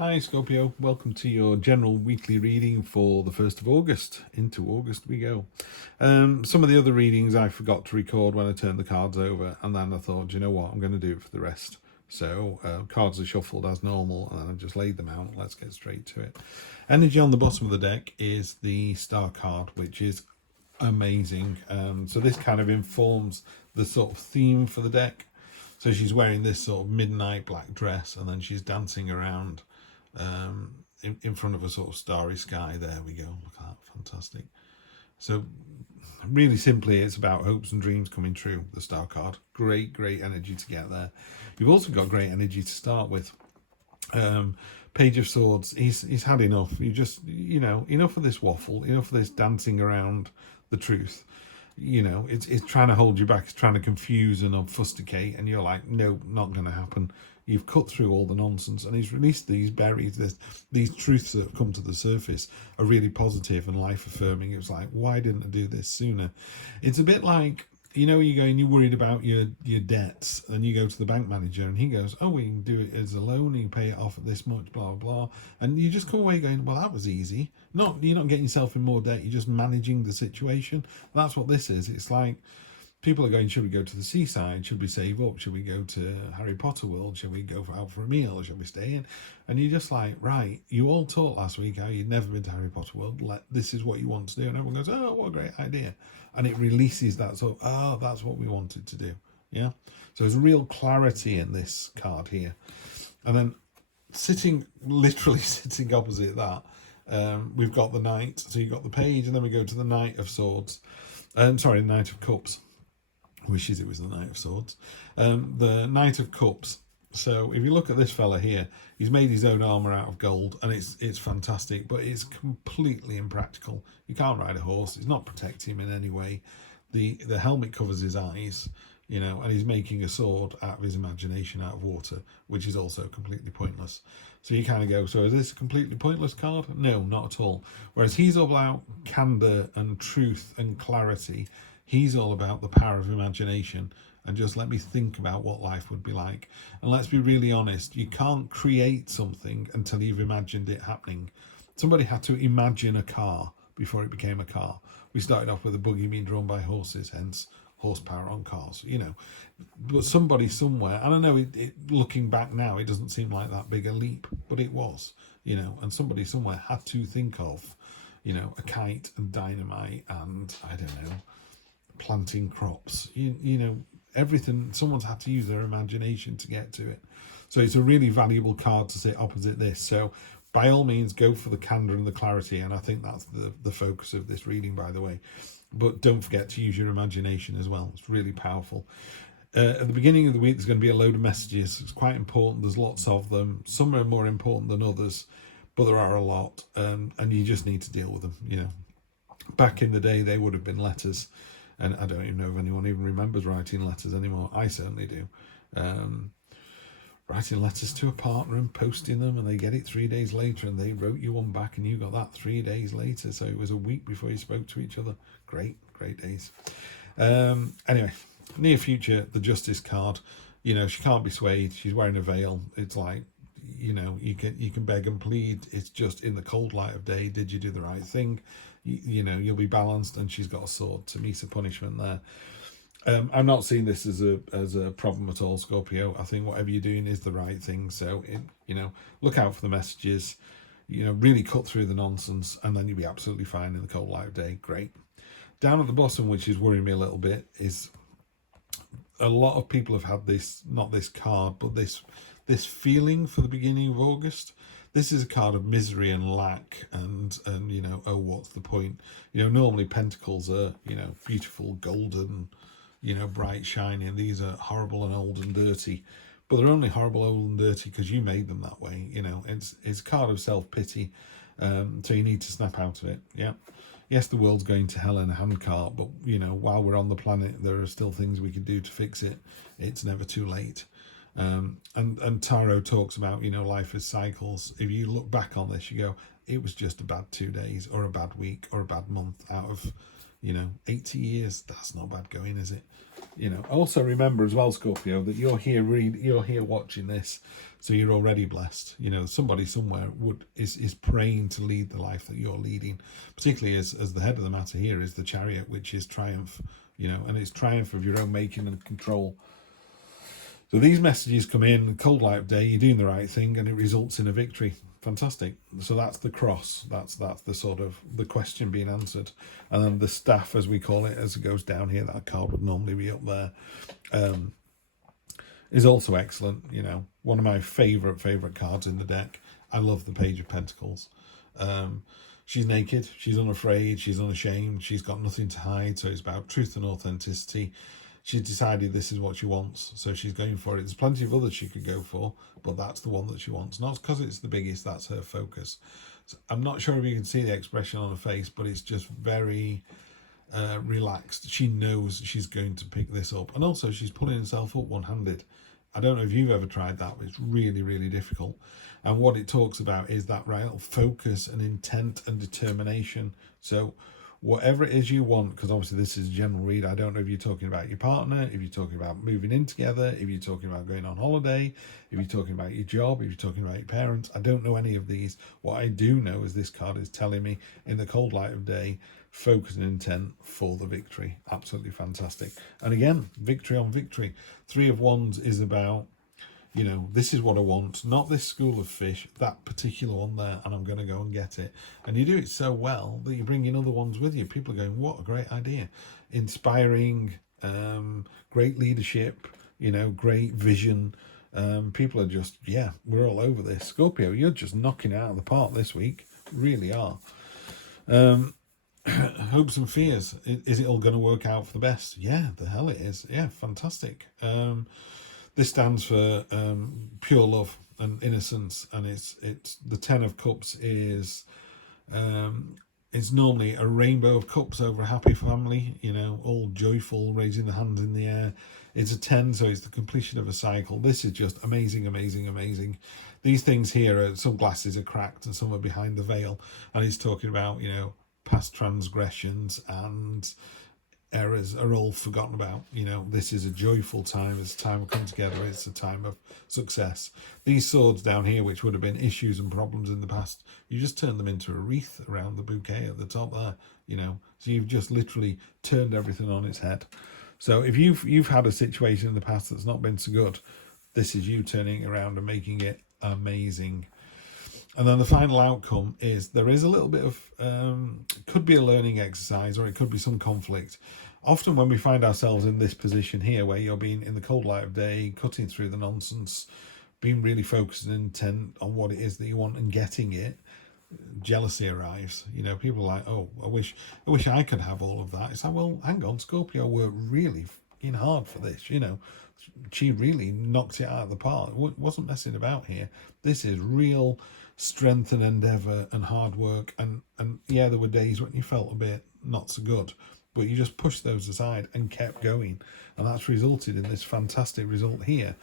Hi Scorpio, welcome to your general weekly reading for the 1st of August. Into August we go. Some of the other readings I forgot to record when I turned the cards over, and then I thought, you know what, I'm going to do it for the rest. So cards are shuffled as normal, and then I just laid them out. Let's get straight to it. Energy on the bottom of the deck is the Star card, which is amazing. So this kind of informs the sort of theme for the deck. So she's wearing this sort of midnight black dress, and then she's dancing around in front of a sort of starry sky. There we go. Look at that, fantastic. So really simply, it's about hopes and dreams coming true. The Star card, great energy to get there. You've also got great energy to start with. Page of Swords, he's had enough. You just, enough of this waffle, enough of this dancing around the truth. It's trying to hold you back, it's trying to confuse and obfuscate, and you're like, no, not going to happen. You've cut through all the nonsense, and he's released these berries, these truths that have come to the surface are really positive and life affirming. It was like, why didn't I do this sooner? It's a bit like, you go and you're worried about your debts, and you go to the bank manager and he goes, oh, we can do it as a loan, you can pay it off at this much, blah blah, and you just come away going, well, that was easy. You're not getting yourself in more debt, you're just managing the situation. That's what this is. It's like people are going, should we go to the seaside, should we save up, should we go to Harry Potter World, should we go out for a meal, should we stay in? And you're just like, right, you all talked last week how you'd never been to Harry Potter World, this is what you want to do, and everyone goes, oh, what a great idea. And it releases that sort of, oh, that's what we wanted to do. Yeah. So there's real clarity in this card here. And then literally sitting opposite that, we've got the Knight. So you've got the Page, and then we go to the Knight of Swords. The Knight of Cups. Wishes it was the Knight of Swords. The Knight of Cups. So if you look at this fella here, he's made his own armor out of gold, and it's fantastic, but it's completely impractical. You can't ride a horse. It's not protecting him in any way. The helmet covers his eyes, and he's making a sword out of his imagination, out of water, which is also completely pointless. So you kind of go, so is this a completely pointless card? No, not at all. Whereas he's all about candor and truth and clarity. He's all about the power of imagination and just let me think about what life would be like. And let's be really honest, you can't create something until you've imagined it happening. Somebody had to imagine a car before it became a car. We started off with a buggy being drawn by horses, hence horsepower on cars, But somebody somewhere, and I know looking back now, it doesn't seem like that big a leap, but it was, and somebody somewhere had to think of, a kite and dynamite and, I don't know, planting crops, everything. Someone's had to use their imagination to get to it. So it's a really valuable card to sit opposite this. So by all means, go for the candor and the clarity, and I think that's the focus of this reading, by the way. But don't forget to use your imagination as well. It's really powerful. At the beginning of the week, there's going to be a load of messages. It's quite important. There's lots of them. Some are more important than others, but there are a lot, and you just need to deal with them. Back in the day, they would have been letters. And I don't even know if anyone even remembers writing letters anymore. I certainly do. Writing letters to a partner and posting them, and they get it 3 days later, and they wrote you one back, and you got that 3 days later. So it was a week before you spoke to each other. Great days. Anyway, near future, the Justice card. She can't be swayed. She's wearing a veil. It's like, you can beg and plead. It's just in the cold light of day. Did you do the right thing? You'll be balanced, and she's got a sword to meet a punishment there. I'm not seeing this as a problem at all, Scorpio. I think whatever you're doing is the right thing. So look out for the messages. Really cut through the nonsense, and then you'll be absolutely fine in the cold light of day. Great. Down at the bottom, which is worrying me a little bit, is a lot of people have had this, not this card, but this feeling for the beginning of August. This is a card of misery and lack, and oh, what's the point? Normally pentacles are, beautiful, golden, bright, shiny, and these are horrible and old and dirty. But they're only horrible, old and dirty because you made them that way. It's a card of self-pity, so you need to snap out of it. Yeah. Yes, the world's going to hell in a handcart, but, while we're on the planet, there are still things we can do to fix it. It's never too late. And Tarot talks about, life as cycles. If you look back on this, you go, it was just a bad 2 days or a bad week or a bad month out of, You know, 80 years, that's not bad going, is it? You know, also remember as well, Scorpio, that you're here watching this, so you're already blessed. You know, somebody somewhere is praying to lead the life that you're leading, particularly as the head of the matter here is the Chariot, which is triumph, you know, and it's triumph of your own making and control. So these messages come in, cold light of day, you're doing the right thing, and it results in a victory. Fantastic. So that's the cross. That's the sort of the question being answered. And then the staff, as we call it, as it goes down here, that card would normally be up there, is also excellent. You know, one of my favorite cards in the deck. I love the Page of Pentacles. She's naked, she's unafraid, she's unashamed, she's got nothing to hide. So it's about truth and authenticity. She's decided this is what she wants, so she's going for it. There's plenty of others she could go for, but that's the one that she wants. Not because it's the biggest, that's her focus. So I'm not sure if you can see the expression on her face, but it's just very relaxed. She knows she's going to pick this up. And also she's pulling herself up one-handed. I don't know if you've ever tried that, but it's really, really difficult. And what it talks about is that real focus and intent and determination. So whatever it is you want, because obviously this is a general read. I don't know if you're talking about your partner, if you're talking about moving in together, if you're talking about going on holiday, if you're talking about your job, if you're talking about your parents. I don't know any of these. What I do know is this card is telling me in the cold light of day, focus and intent for the victory. Absolutely fantastic. And again, victory on victory. 3 of Wands is about, you know, this is what I want, not this school of fish, that particular one there, and I'm going to go and get it. And you do it so well that you bring in other ones with you. People are going, what a great idea. Inspiring, great leadership, you know, great vision. People are just, yeah, we're all over this. Scorpio, you're just knocking it out of the park this week. Really are. Hopes and fears. Is it all going to work out for the best? Yeah, the hell it is. Yeah, fantastic. This stands for pure love and innocence, and it's the 10 of Cups is it's normally a rainbow of cups over a happy family, you know, all joyful, raising the hands in the air. It's a 10, so it's the completion of a cycle. This is just amazing, amazing, amazing. These things here are, some glasses are cracked and some are behind the veil, and he's talking about, you know, past transgressions and errors are all forgotten about. You know, this is a joyful time. It's a time of come together. It's a time of success. These swords down here, which would have been issues and problems in the past, you just turn them into a wreath around the bouquet at the top there, you know. So you've just literally turned everything on its head. So if you've had a situation in the past that's not been so good, this is you turning it around and making it amazing. And then the final outcome is there is a little bit of, could be a learning exercise, or it could be some conflict. Often when we find ourselves in this position here, where you're being in the cold light of day, cutting through the nonsense, being really focused and intent on what it is that you want and getting it, jealousy arrives. You know, people are like, oh, I wish I could have all of that. It's like, well, hang on, Scorpio worked really fucking hard for this, you know. She really knocked it out of the park. Wasn't messing about here. This is real strength and endeavour and hard work. And yeah, there were days when you felt a bit not so good, but you just pushed those aside and kept going. And that's resulted in this fantastic result here.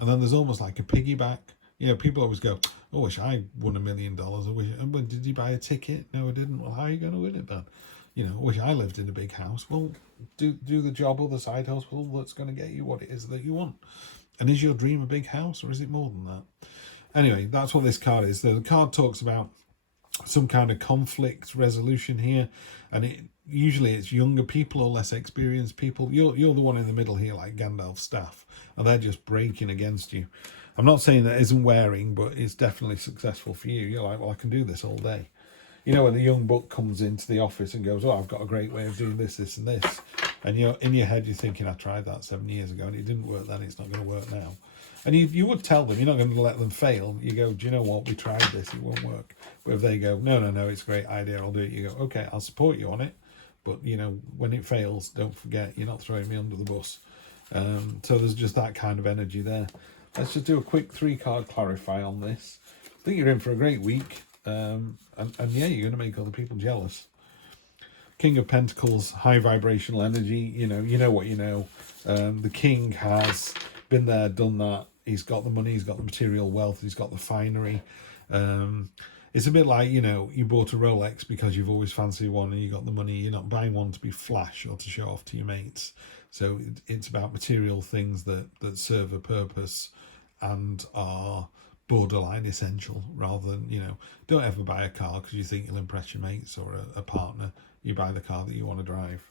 And then there's almost like a piggyback. You know, people always go, oh, I wish I won $1 million. I wish, well, did you buy a ticket? No, I didn't. Well, how are you going to win it then? You know, I wish I lived in a big house. Well, do the job or the side hustle that's going to get you what it is that you want. And is your dream a big house, or is it more than that? Anyway, that's what this card is. The card talks about some kind of conflict resolution here, and usually it's younger people or less experienced people. You're the one in the middle here, like Gandalf's staff, and they're just breaking against you. I'm not saying that isn't wearing, but it's definitely successful for you. You're like, well, I can do this all day. You know, when the young buck comes into the office and goes, oh, I've got a great way of doing this, this and this. And you're in your head, you're thinking, I tried that 7 years ago and it didn't work then, it's not going to work now. And you would tell them, you're not going to let them fail. You go, do you know what, we tried this, it won't work. But if they go, no, it's a great idea, I'll do it. You go, okay, I'll support you on it. But, you know, when it fails, don't forget, you're not throwing me under the bus. So there's just that kind of energy there. Let's just do a quick 3-card clarify on this. I think you're in for a great week. And yeah, you're going to make other people jealous. King of Pentacles, high vibrational energy. You know what you know. The king has been there, done that. He's got the money, he's got the material wealth, he's got the finery. It's a bit like, you know, you bought a Rolex because you've always fancied one and you got the money. You're not buying one to be flash or to show off to your mates. So it's about material things that serve a purpose and are borderline essential, rather than, you know, don't ever buy a car because you think you'll impress your mates or a partner. You buy the car that you want to drive.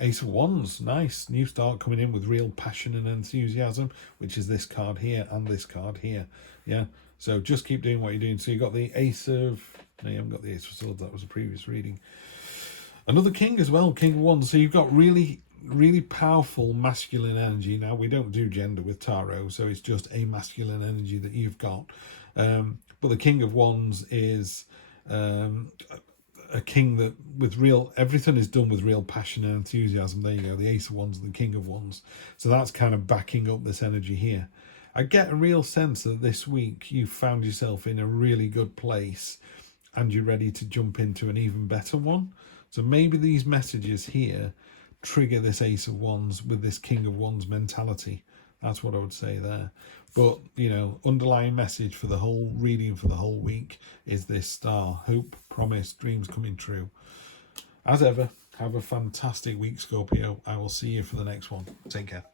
Ace of Wands, nice. New start coming in with real passion and enthusiasm, which is this card here and this card here. Yeah, so just keep doing what you're doing. So you got the Ace of... No, you haven't got the Ace of Swords. That was a previous reading. Another King as well, King of Wands. So you've got really powerful masculine energy. Now, we don't do gender with tarot, so it's just a masculine energy that you've got. But the King of Wands is... a king that with real, everything is done with real passion and enthusiasm. There you go, the Ace of Wands and the King of Wands. So that's kind of backing up this energy here. I get a real sense that this week you found yourself in a really good place and you're ready to jump into an even better one. So maybe these messages here trigger this Ace of Wands with this King of Wands mentality. That's what I would say there. But, you know, underlying message for the whole reading for the whole week is this star. Hope, promise, dreams coming true. As ever, have a fantastic week, Scorpio. I will see you for the next one. Take care.